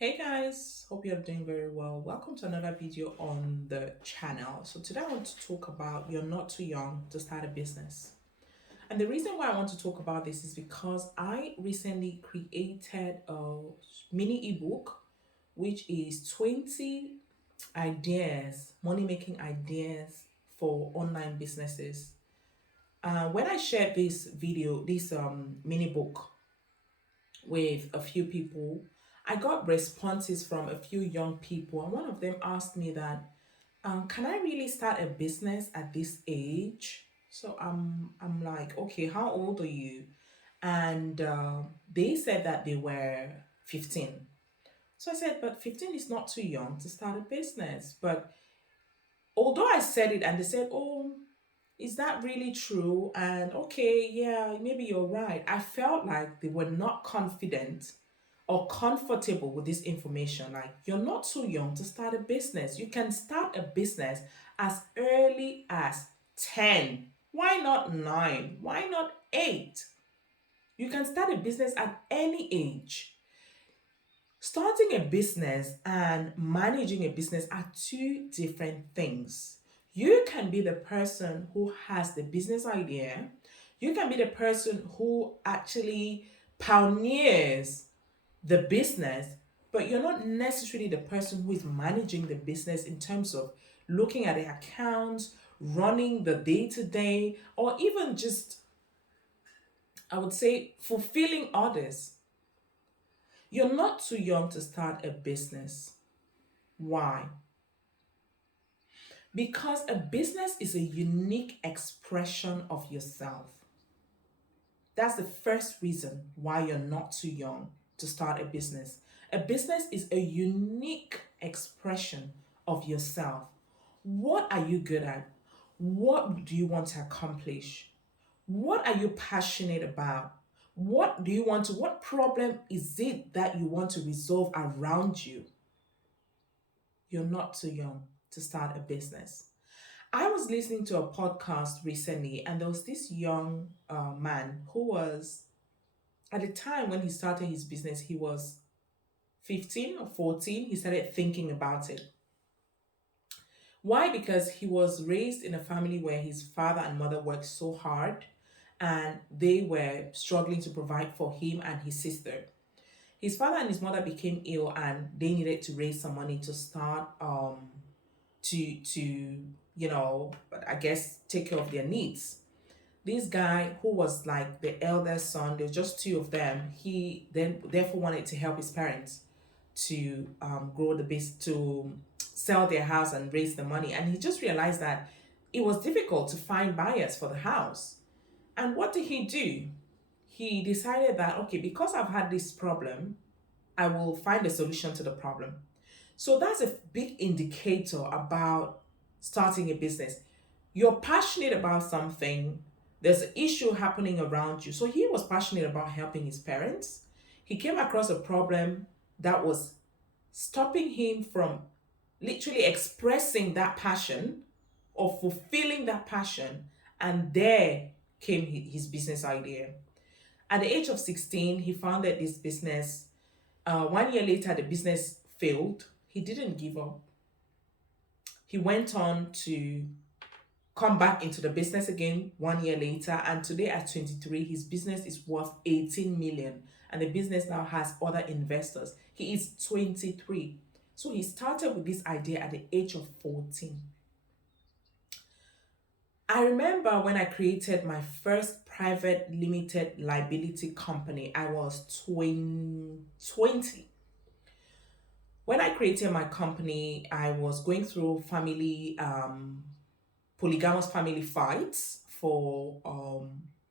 Hey guys, hope you're doing very well. Welcome to another video on the channel. So today I want to talk about you're not too young to start a business. And the reason why I want to talk about this is because I recently created a mini ebook which is 20 ideas, money making ideas for online businesses. When I shared this mini book with a few people, I got responses from a few young people, and one of them asked me that, "Can I really start a business at this age?" So I'm like, "Okay, how old are you?" And they said that they were 15. So I said, "But 15 is not too young to start a business." But although I said it, and they said, "Oh, is that really true?" And okay, yeah, maybe you're right. I felt like they were not confident or comfortable with this information. Like, you're not too young to start a business. You can start a business as early as 10. Why not 9? Why not 8? You can start a business at any age. Starting a business and managing a business are two different things. You can be the person who has the business idea. You can be the person who actually pioneers the business, but you're not necessarily the person who is managing the business in terms of looking at the accounts, running the day to day, or even just, I would say, fulfilling orders. You're not too young to start a business. Why? Because a business is a unique expression of yourself. That's the first reason why you're not too young to start a business. A business is a unique expression of yourself. What are you good at? What do you want to accomplish? What are you passionate about? What problem is it that you want to resolve around you? You're not too young to start a business. I was listening to a podcast recently, and there was this young man who was, at the time when he started his business, he was 15 or 14. He started thinking about it. Why? Because he was raised in a family where his father and mother worked so hard and they were struggling to provide for him and his sister. His father and his mother became ill and they needed to raise some money to start to I guess take care of their needs. This guy who was like the eldest son, there's just two of them, he then therefore wanted to help his parents to grow the business, to sell their house and raise the money. And he just realized that it was difficult to find buyers for the house. And what did he do? He decided that, okay, because I've had this problem, I will find a solution to the problem. So that's a big indicator about starting a business. You're passionate about something, there's an issue happening around you. So he was passionate about helping his parents. He came across a problem that was stopping him from literally expressing that passion or fulfilling that passion. And there came his business idea. At the age of 16, he founded this business. 1 year later, the business failed. He didn't give up. He went on to come back into the business again 1 year later. And today, at 23, his business is worth 18 million. And the business now has other investors. He is 23. So he started with this idea at the age of 14. I remember when I created my first private limited liability company, I was 20. When I created my company, I was going through polygamous family fights for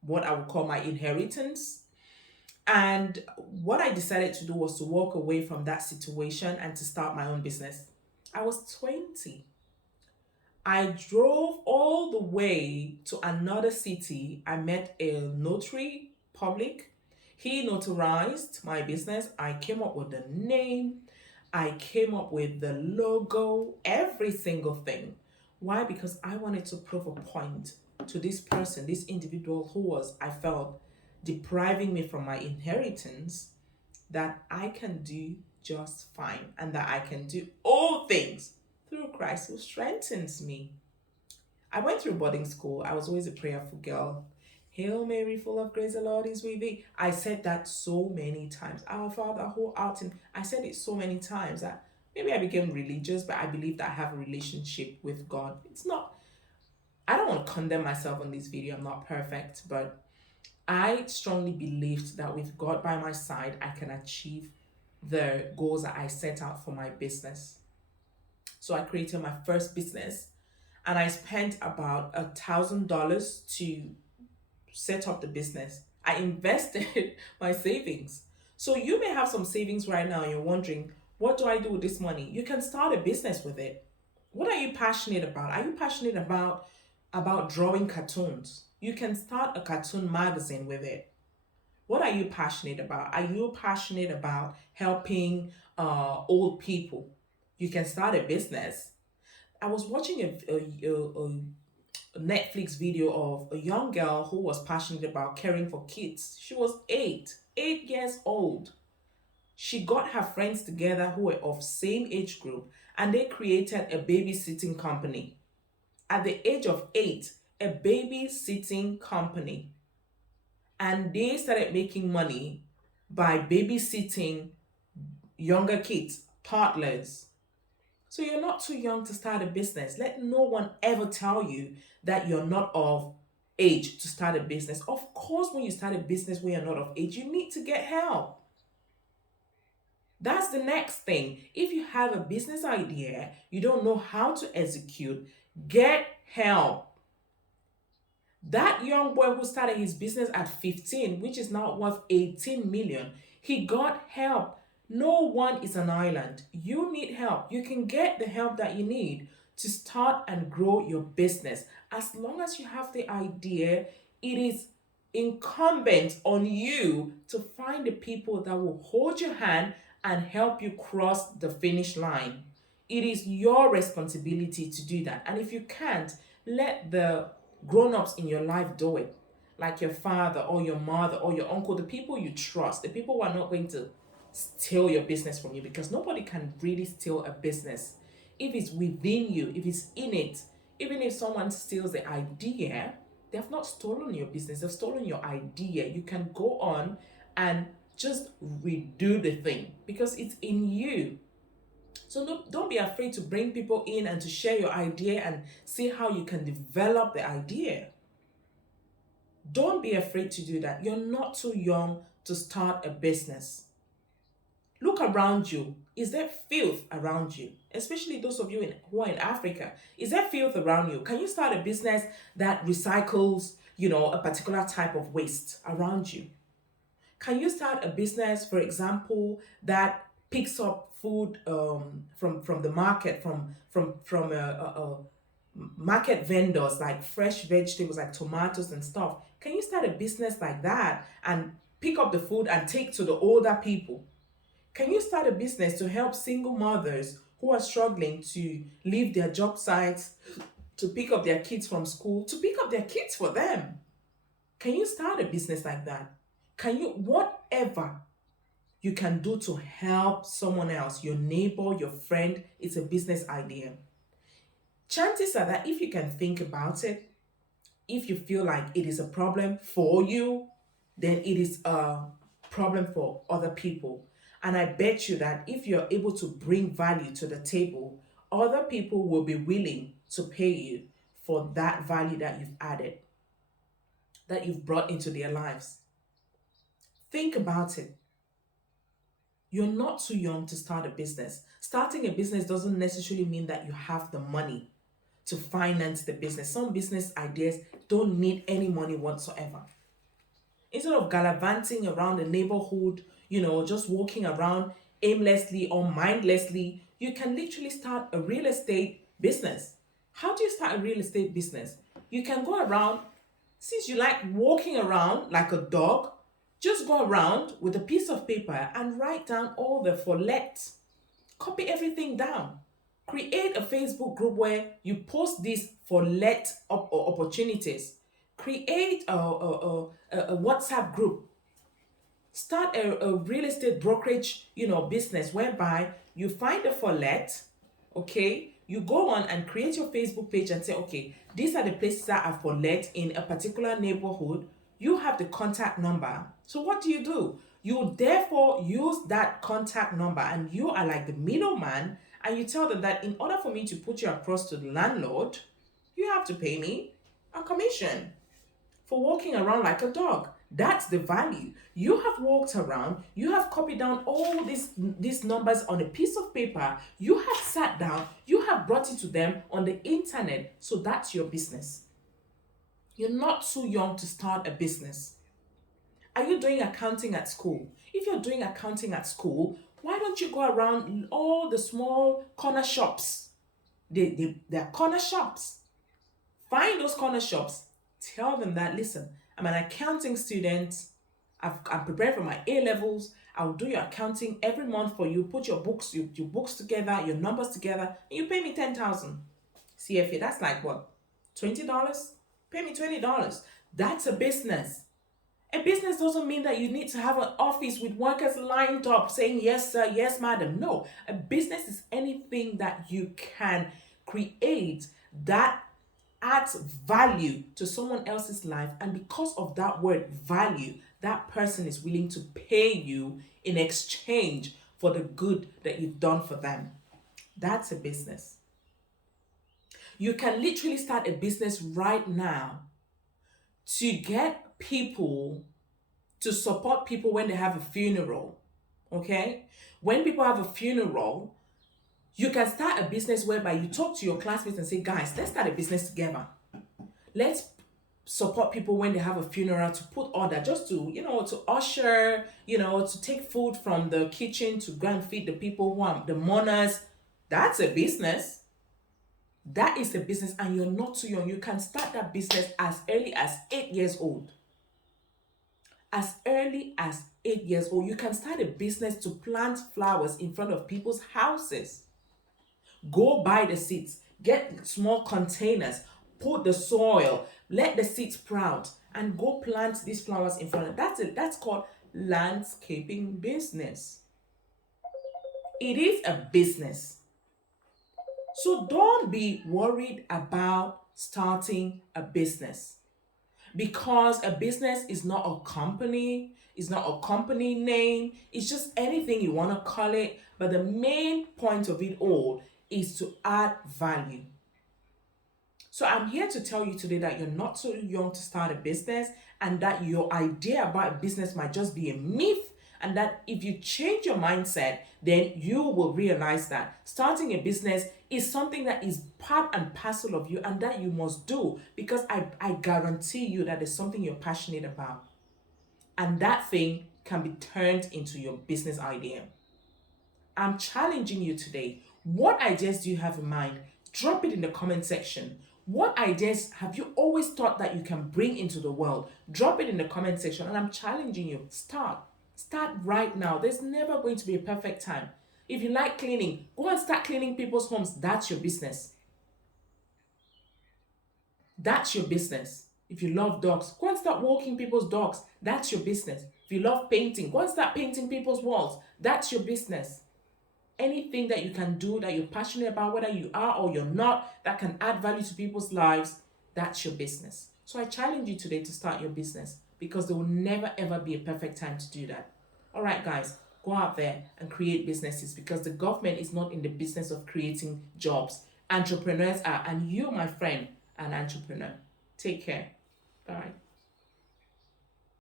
what I would call my inheritance. And what I decided to do was to walk away from that situation and to start my own business. I was 20. I drove all the way to another city. I met a notary public. He notarized my business. I came up with the name. I came up with the logo, every single thing. Why? Because I wanted to prove a point to this person, this individual who was, I felt, depriving me from my inheritance, that I can do just fine and that I can do all things through Christ who strengthens me. I went through boarding school. I was always a prayerful girl. Hail Mary, full of grace, the Lord is with thee. I said that so many times. Our Father, who art in. I said it so many times that maybe I became religious, but I believe that I have a relationship with God. It's not, I don't want to condemn myself on this video. I'm not perfect, but I strongly believed that with God by my side, I can achieve the goals that I set out for my business. So I created my first business and I spent about $1,000 to set up the business. I invested my savings. So you may have some savings right now and you're wondering, what do I do with this money? You can start a business with it. What are you passionate about? Are you passionate about drawing cartoons? You can start a cartoon magazine with it. What are you passionate about? Are you passionate about helping old people? You can start a business. I was watching a Netflix video of a young girl who was passionate about caring for kids. She was 8 years old. She got her friends together who were of same age group and they created a babysitting company. At the age of 8, a babysitting company. And they started making money by babysitting younger kids, toddlers. So you're not too young to start a business. Let no one ever tell you that you're not of age to start a business. Of course, when you start a business where you're not of age, you need to get help. That's the next thing. If you have a business idea, you don't know how to execute, get help. That young boy who started his business at 15, which is now worth 18 million, he got help. No one is an island. You need help. You can get the help that you need to start and grow your business. As long as you have the idea, it is incumbent on you to find the people that will hold your hand and help you cross the finish line. It is your responsibility to do that. And if you can't, let the grown-ups in your life do it, like your father or your mother or your uncle, the people you trust, the people who are not going to steal your business from you, because nobody can really steal a business if it's within you, if it's in it. Even if someone steals the idea, they have not stolen your business, they've stolen your idea. You can go on and just redo the thing because it's in you. So don't be afraid to bring people in and to share your idea and see how you can develop the idea. Don't be afraid to do that. You're not too young to start a business. Look around you. Is there filth around you? Especially those of you who are in Africa. Is there filth around you? Can you start a business that recycles, a particular type of waste around you? Can you start a business, for example, that picks up food from the market, from market vendors, like fresh vegetables like tomatoes and stuff? Can you start a business like that and pick up the food and take to the older people? Can you start a business to help single mothers who are struggling to leave their job sites, to pick up their kids from school, to pick up their kids for them? Can you start a business like that? Can you, whatever you can do to help someone else, your neighbor, your friend, it's a business idea. Chances are that if you can think about it, if you feel like it is a problem for you, then it is a problem for other people. And I bet you that if you're able to bring value to the table, other people will be willing to pay you for that value that you've added, that you've brought into their lives. Think about it. You're not too young to start a business. Starting a business doesn't necessarily mean that you have the money to finance the business. Some business ideas don't need any money whatsoever. Instead of gallivanting around the neighborhood, just walking around aimlessly or mindlessly, you can literally start a real estate business. How do you start a real estate business? You can go around, since you like walking around like a dog, just go around with a piece of paper and write down all the for let. Copy everything down. Create a Facebook group where you post these for let opportunities. Create a WhatsApp group Start a real estate brokerage, business whereby you find a for let, okay? You go on and create your Facebook page and say, okay, these are the places that are for let in a particular neighborhood. You have the contact number. So what do? You therefore use that contact number and you are like the middleman, and you tell them that in order for me to put you across to the landlord, you have to pay me a commission for walking around like a dog. That's the value. You have walked around, you have copied down all these numbers on a piece of paper, you have sat down, you have brought it to them on the internet. So that's your business. You're not too young to start a business. Are you doing accounting at school? If you're doing accounting at school, why don't you go around all the small corner shops? They're corner shops. Find those corner shops. Tell them that, listen, I'm an accounting student. I'm preparing for my A levels. I'll do your accounting every month for you. Put your books together, your numbers together, and you pay me 10,000 CFA. That's like what? $20? Pay me $20. That's a business. A business doesn't mean that you need to have an office with workers lined up saying, yes, sir, yes, madam. No, a business is anything that you can create that adds value to someone else's life. And because of that word value, that person is willing to pay you in exchange for the good that you've done for them. That's a business. You can literally start a business right now to get people to support people when they have a funeral. Okay? When people have a funeral, you can start a business whereby you talk to your classmates and say, guys, let's start a business together. Let's support people when they have a funeral, to put order, just to, to usher, to take food from the kitchen to go and feed the people who are the mourners. That's a business. That is a business, and you're not too young. You can start that business as early as 8 years old. As early as 8 years old, you can start a business to plant flowers in front of people's houses. Go buy the seeds, get small containers, put the soil, let the seeds sprout, and go plant these flowers in front of. That's it. That's called landscaping business. It is a business. So don't be worried about starting a business, because a business is not a company, it's not a company name, it's just anything you want to call it. But the main point of it all is to add value. So I'm here to tell you today that you're not so young to start a business, and that your idea about business might just be a myth, and that if you change your mindset, then you will realize that starting a business is something that is part and parcel of you and that you must do, because I guarantee you that there's something you're passionate about, and that thing can be turned into your business idea. I'm challenging you today. What ideas do you have in mind? Drop it in the comment section. What ideas have you always thought that you can bring into the world? Drop it in the comment section, and I'm challenging you. Start right now. There's never going to be a perfect time. If you like cleaning, go and start cleaning people's homes. That's your business. That's your business. If you love dogs, go and start walking people's dogs. That's your business. If you love painting, go and start painting people's walls. That's your business. Anything that you can do that you're passionate about, whether you are or you're not, that can add value to people's lives, that's your business. So I challenge you today to start your business, because there will never ever be a perfect time to do that. All right, guys, go out there and create businesses, because the government is not in the business of creating jobs. Entrepreneurs are, and you, my friend, are an entrepreneur. Take care. Bye.